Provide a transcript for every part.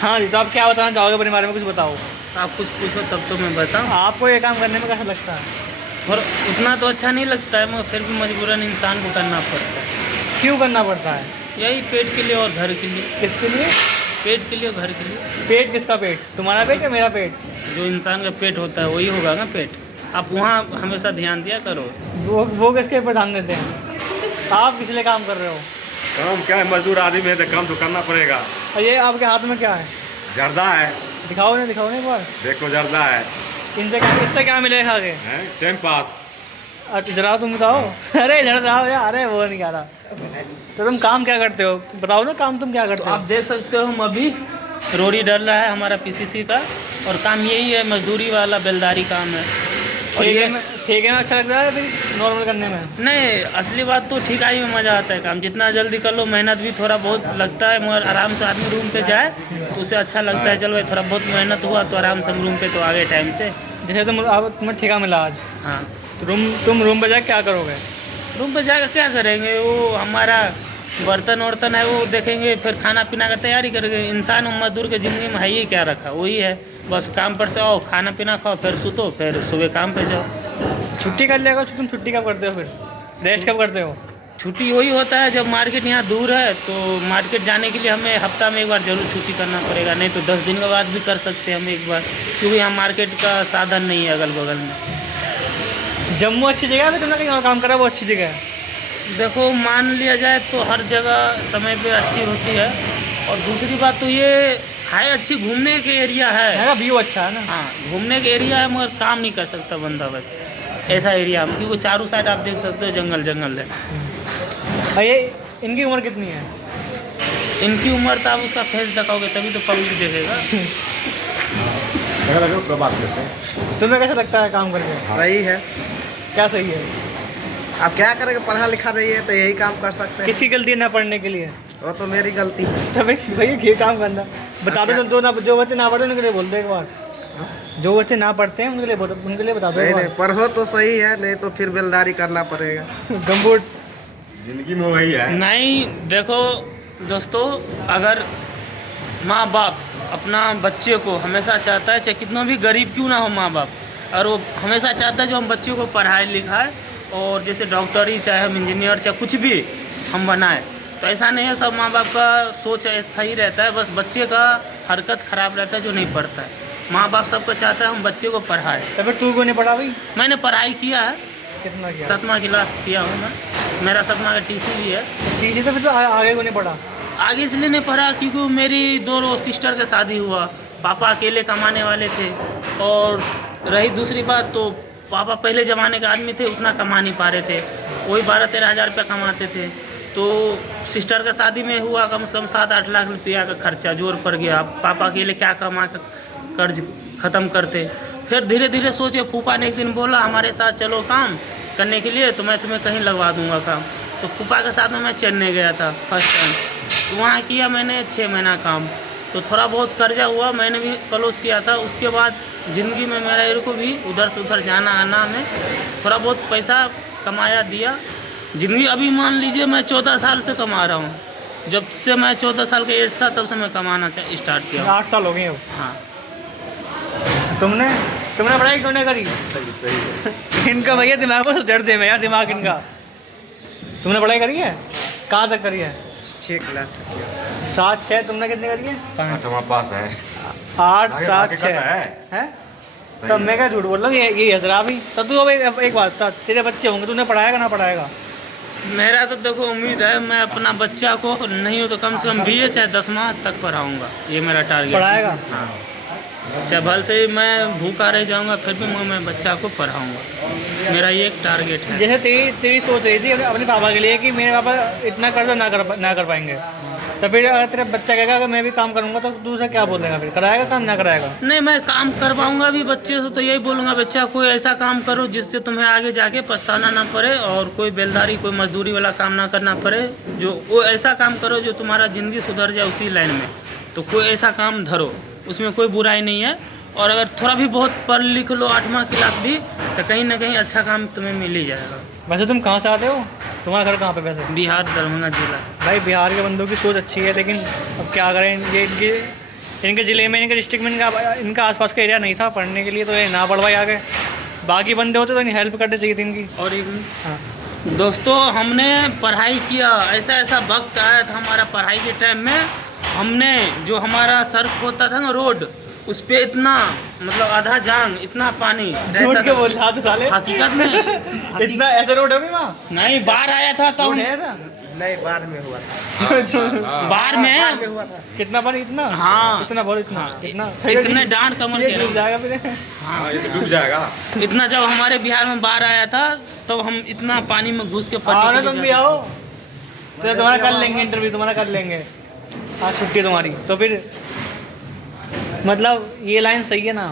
हाँ जी, तो आप क्या बताना चाहोगे अपने बारे में, कुछ बताओ। आप कुछ पूछो तब तो मैं बताऊँ। आपको ये काम करने में कैसा लगता है? और उतना तो अच्छा नहीं लगता है, मगर फिर भी मजबूरन इंसान को करना पड़ता है। क्यों करना पड़ता है? यही पेट के लिए और घर के लिए। किसके लिए? पेट के लिए और घर के लिए। पेट किसका पेट? तुम्हारा पेट या मेरा पेट? जो इंसान का पेट होता है वही होगा ना पेट। आप वहाँ हमेशा ध्यान दिया करो। वो किसके ऊपर ध्यान देते हैं? आप किस लिए काम कर रहे हो? काम क्या है, मजदूर आदमी है तो काम तो करना पड़ेगा। और ये आपके हाथ में क्या है? जर्दा है। दिखाओ ना एक बार। देखो जर्दा है। इससे क्या मिलेगा आगे? Time pass. अच्छा जरा तुम बताओ। अरे इधर जाओ यार, अरे वो नहीं कह रहा। तो तुम काम क्या करते हो, बताओ ना, काम तुम क्या करते तो हो? आप देख सकते हो, हम अभी रोड़ी डल रहा है हमारा पीसीसी का, और काम यही है, मजदूरी वाला बेलदारी काम है। और ये ठेके में अच्छा लगता है फिर नॉर्मल करने में? नहीं, असली बात तो ठिकाई में मज़ा आता है। काम जितना जल्दी कर लो, मेहनत भी थोड़ा बहुत लगता है, मगर आराम से आदमी रूम पे जाए तो उसे अच्छा लगता है। चलो भाई थोड़ा बहुत मेहनत हुआ तो आराम से हम रूम पे तो आ गए टाइम से। जैसे तुम्हें ठेका मिला आज, हाँ, तो तुम रूम पे जाके क्या करोगे? रूम पे जाकर क्या करेंगे, वो हमारा बर्तन वर्तन है वो देखेंगे, फिर खाना पीना का तैयारी करेंगे। इंसान और मजदूर के ज़िंदगी में है ही क्या रखा, वही है बस। काम पर से आओ, खाना पीना खाओ, फिर सुतो, फिर सुबह काम पे जाओ। छुट्टी कर लिया करो। तुम छुट्टी कब करते हो, फिर रेस्ट कब करते हो? छुट्टी वही होता है जब मार्केट यहाँ दूर है, तो मार्केट जाने के लिए हमें हफ्ता में एक बार ज़रूर छुट्टी करना पड़ेगा, नहीं तो 10 दिन के बाद भी कर सकते हैं हम एक बार, क्योंकि यहाँ मार्केट का साधन नहीं है अगल बगल में। जम्मू अच्छी जगह है, तुमने कहीं और काम करा वो अच्छी जगह है? देखो, मान लिया जाए तो हर जगह समय पे अच्छी होती है, और दूसरी बात तो ये है अच्छी घूमने के एरिया है। व्यू अच्छा है ना? हाँ, घूमने के एरिया है, मगर काम नहीं कर सकता बंदा बस ऐसा एरिया में, क्योंकि चारों साइड आप देख सकते हो जंगल जंगल है। और ये इनकी उम्र कितनी है? इनकी उम्र तो आप उसका फेस दिखाओगे तभी तो पब्लिक देखेगा। तुम्हें कैसा लगता है काम करके? सही है। क्या सही है? आप क्या करेंगे, पढ़ा लिखा रही है तो यही काम कर सकते हैं। किसकी गलती है ना पढ़ने के लिए? वो तो मेरी गलती। तो भैया ये काम करना बता दो। जो बच्चे ना पढ़ते उनके लिए बोलते एक बार। जो बच्चे ना पढ़ते हैं उनके लिए बता दो। नहीं, पढ़ो तो सही है, नहीं तो फिर बेलदारी करना पड़ेगा। गम्बूट जिंदगी में वही है। नहीं, देखो दोस्तों, अगर माँ बाप अपना बच्चे को हमेशा चाहता है, चाहे कितना भी गरीब क्यों ना हो माँ बाप, और वो हमेशा चाहता है जो हम बच्चे को पढ़ाए लिखाए, और जैसे डॉक्टरी, चाहे हम इंजीनियर, चाहे कुछ भी हम बनाएं, तो ऐसा नहीं है। सब माँ बाप का सोच ऐसा ही रहता है, बस बच्चे का हरकत ख़राब रहता है जो नहीं पढ़ता है। माँ बाप सबको चाहता है हम बच्चे को पढ़ाएं। तो फिर तू क्यों नहीं पढ़ा भाई? मैंने पढ़ाई किया है, कितना किया? 7वां क्लास किया हूँ मैं। मेरा 7वां का टीसी भी है। टीसी तो फिर तो आगे क्यों नहीं पढ़ा? आगे इसलिए नहीं पढ़ा क्योंकि मेरी 2 सिस्टर का शादी हुआ, पापा अकेले कमाने वाले थे, और रही दूसरी बात तो पापा पहले ज़माने के आदमी थे, उतना कमा नहीं पा रहे थे, वही 12-13 हज़ार रुपया कमाते थे। तो सिस्टर का शादी में हुआ कम से कम 7-8 लाख रुपया का खर्चा जोर पड़ गया। पापा अकेले क्या कमा कर कर्ज ख़त्म करते। फिर धीरे धीरे सोचे, फूफा ने एक दिन बोला हमारे साथ चलो काम करने के लिए, तो मैं तुम्हें कहीं लगवा दूंगा काम। तो फूफा के साथ में मैं चेन्नई गया था फर्स्ट टाइम, तो वहाँ किया मैंने 6 महीना काम। तो थोड़ा बहुत कर्जा हुआ, मैंने भी क्लोज किया था। उसके बाद ज़िंदगी में मेरा को भी उधर से उधर जाना आना में थोड़ा बहुत पैसा कमाया दिया। ज़िंदगी अभी मान लीजिए मैं 14 साल से कमा रहा हूँ। जब से मैं 14 साल का एज था तब से मैं कमाना स्टार्ट किया। 8 साल हो गए हो? हाँ। तुमने पढ़ाई क्यों नहीं करी? इनका भैया दिमाग को डर दे भैया, दिमाग इनका। तुमने पढ़ाई करी है? कहाँ तक करी है? 6 क्लास तक किया। 7-6 तुमने कितने करी है? 5। तुम्हारे पास है 8 7 6 है? तब मैं क्या झूठ बोल रहा हूँ, ये हजरा भी। तब तू अब एक बात था, तेरे बच्चे होंगे, तूने पढ़ाएगा ना पढ़ाएगा? मेरा तो देखो उम्मीद है मैं अपना बच्चा को नहीं हो तो कम से कम BA चाहे 10वां तक पढ़ाऊँगा, ये मेरा टारगेट। पढ़ाएगा? हाँ, चाहे भले से मैं भूखा रह जाऊँगा फिर भी मैं बच्चा को पढ़ाऊँगा, मेरा ये एक टारगेट है। जैसे तेरी सोच रही थी अपने पापा के लिए कि मेरे पापा इतना कर्जा ना कर पाएंगे, तो फिर अगर तेरा बच्चा कहेगा अगर मैं भी काम करूँगा तो तू उसे क्या बोलेगा? फिर कराएगा काम ना कराएगा? नहीं, मैं काम करवाऊँगा भी बच्चे से, तो यही बोलूँगा बच्चा कोई ऐसा काम करो जिससे तुम्हें आगे जाके पछताना ना पड़े, और कोई बेलदारी कोई मजदूरी वाला काम ना करना पड़े। जो वो ऐसा काम करो जो तुम्हारा ज़िंदगी सुधर जाए उसी लाइन में, तो कोई ऐसा काम धरो, उसमें कोई बुराई नहीं है। और अगर थोड़ा भी बहुत पढ़ लिख लो 8वां क्लास भी, तो कहीं ना कहीं अच्छा काम तुम्हें मिल ही जाएगा। वैसे तुम कहाँ से आते हो? तुम्हारा घर कहाँ पे वैसे? बिहार दरभंगा जिला। भाई बिहार के बंदों की सोच अच्छी है, लेकिन अब क्या करें, इनके ज़िले में, इनके डिस्ट्रिक्ट में इनका आसपास का एरिया नहीं था पढ़ने के लिए, तो ये ना पढ़ पाए आगे। बाकी बंदे होते तो इन्हें हेल्प करनी चाहिए थी इनकी। और एक हाँ दोस्तों, हमने पढ़ाई किया, ऐसा ऐसा वक्त आया था हमारा पढ़ाई के टाइम में, हमने जो हमारा सड़क होता था ना रोड, उस पे इतना मतलब आधा जांग इतना पानी झूठ रहता के था। बोल रहा था साले। हकीकत में इतना ऐसा रोड होगी वहाँ? नहीं, बाढ़ आया था तो रोड है ऐसा? नहीं, बाढ़ में हुआ था। बाढ़ बाढ़ में में हुआ था। कितना पानी? इतना? हाँ। इतना बहुत, इतना हाँ, इतना इतने डांड कमर ये के डूब जाएगा फिर। हाँ ये तो डूब जाएगा। इतना जब हमारे बिहार में बाढ़ आया था तब हम इतना पानी में घुस के आओ पढ़ने ना के तुम लिए भी जाते आओ, तो तुम्हारा कर लेंगे इंटरव्यू, तुम्हारा कर लेंगे। आज छुट्टी है तुम्हारी, तो फिर मतलब ये लाइन सही है ना?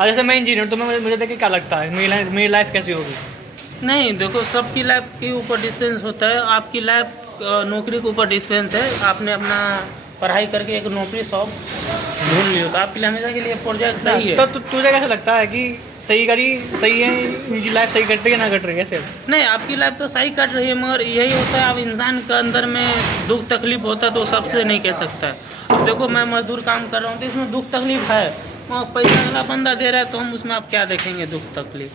और जैसे मैं इंजीनियर, तो मुझे देख के क्या लगता है मेरी लाइफ कैसी होगी? थे। नहीं देखो, सबकी लाइफ के ऊपर डिस्पेंस होता है। आपकी लाइफ नौकरी के ऊपर डिस्पेंस है। आपने अपना पढ़ाई करके एक नौकरी शॉप ढूंढ लियो तो आपके लिए हमेशा के लिए प्रोजेक्ट सही है। तो तुझे कैसा लगता है कि सही है, इनकी लाइफ सही कट रही है ना कट रही है ऐसे? नहीं, आपकी लाइफ तो सही कट रही है, मगर यही होता है, अब इंसान के अंदर में दुख तकलीफ होता है तो सबसे नहीं कह सकता है। अब देखो, मैं मजदूर काम कर रहा हूँ तो इसमें दुख तकलीफ है, मगर पैसा अगला बंदा दे रहा है तो हम उसमें आप क्या देखेंगे दुख तकलीफ?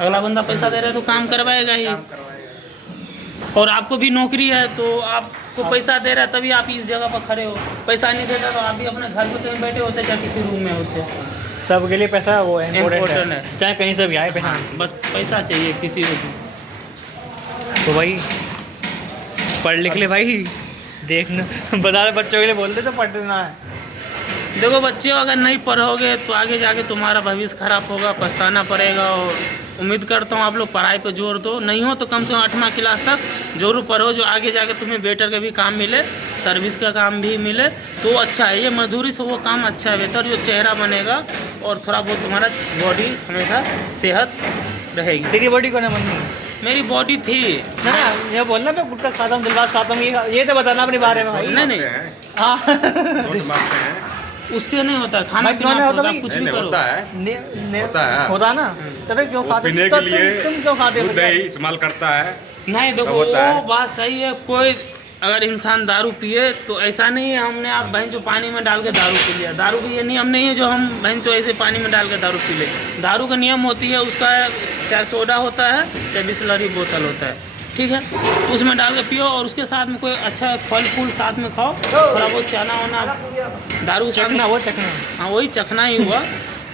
अगला बंदा पैसा दे रहा है तो काम करवाएगा ही। और आपको भी नौकरी है तो आपको पैसा दे रहा है तभी आप इस जगह पर खड़े हो। पैसा नहीं देता तो आप भी अपने घर पे कहीं बैठे होते, चाहे किसी रूम में होते। सबके लिए पैसा वो है, Important इम्पोर्टेंट है। है, चाहे कहीं से भी आए पैसा हाँ, चाहिए। बस पैसा चाहिए किसी को भी। तो भाई पढ़ लिख ले भाई, देखना बता रहे बच्चों के लिए बोलते तो पढ़ना है। देखो बच्चे, अगर नहीं पढ़ोगे तो आगे जाके तुम्हारा भविष्य खराब होगा, पछताना पड़ेगा। और उम्मीद करता हूँ आप लोग पढ़ाई पे जोर दो, नहीं हो तो कम से कम 8वां क्लास तक जरूर पढ़ो, जो आगे जाके तुम्हें बेटर का भी काम मिले, सर्विस का काम भी मिले तो अच्छा है। ये मजदूरी से वो काम अच्छा है, बेहतर, जो चेहरा बनेगा और थोड़ा बहुत तुम्हारा बॉडी हमेशा सेहत रहेगी। तेरी बॉडी को ना मम्मी? मेरी बॉडी थी ना ये बोलना, मैं गुटखा खाता हूँ, दिलबाग खाता हूँ, ये तो बताना अपने बारे में भाई। नहीं, हाँ छोटे मारते हैं। उससे नहीं होता, खाना भाई, पीना नहीं होता होता, भाई। कुछ नहीं भी नहीं करो। होता है। होता है। होता ना, तभी क्यों वो खाते? पीने तो के लिए तुम क्यों खाते हो? दूध दही इस्तेमाल करता है। नहीं देखो, होता है। वो बात सही है। कोई अगर इंसान दारू पिए तो ऐसा नहीं है हमने आप बहन जो पानी में डाल के दारू पी लिया। दारू का ये नियम नहीं है जो हम बहन जो ऐसे पानी में डाल के दारू पी ले। दारू का नियम होती है उसका, चाहे सोडा होता है चाहे बिस्लरी बोतल होता है, ठीक है, तो उसमें डाल के पियो और उसके साथ में कोई अच्छा फल फूल साथ में खाओ, थोड़ा बहुत चना वना, दारू चखना, वो चखना। हाँ वही चखना ही हुआ,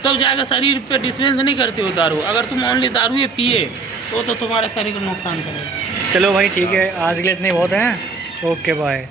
तब जाकर शरीर पे डिस्पेंस नहीं करती हो दारू। अगर तुम ओनली दारू ही पिए तो तुम्हारे शरीर को नुकसान करेगा। चलो भाई ठीक है, आज के लिए इतने बहुत हैं। Okay bye.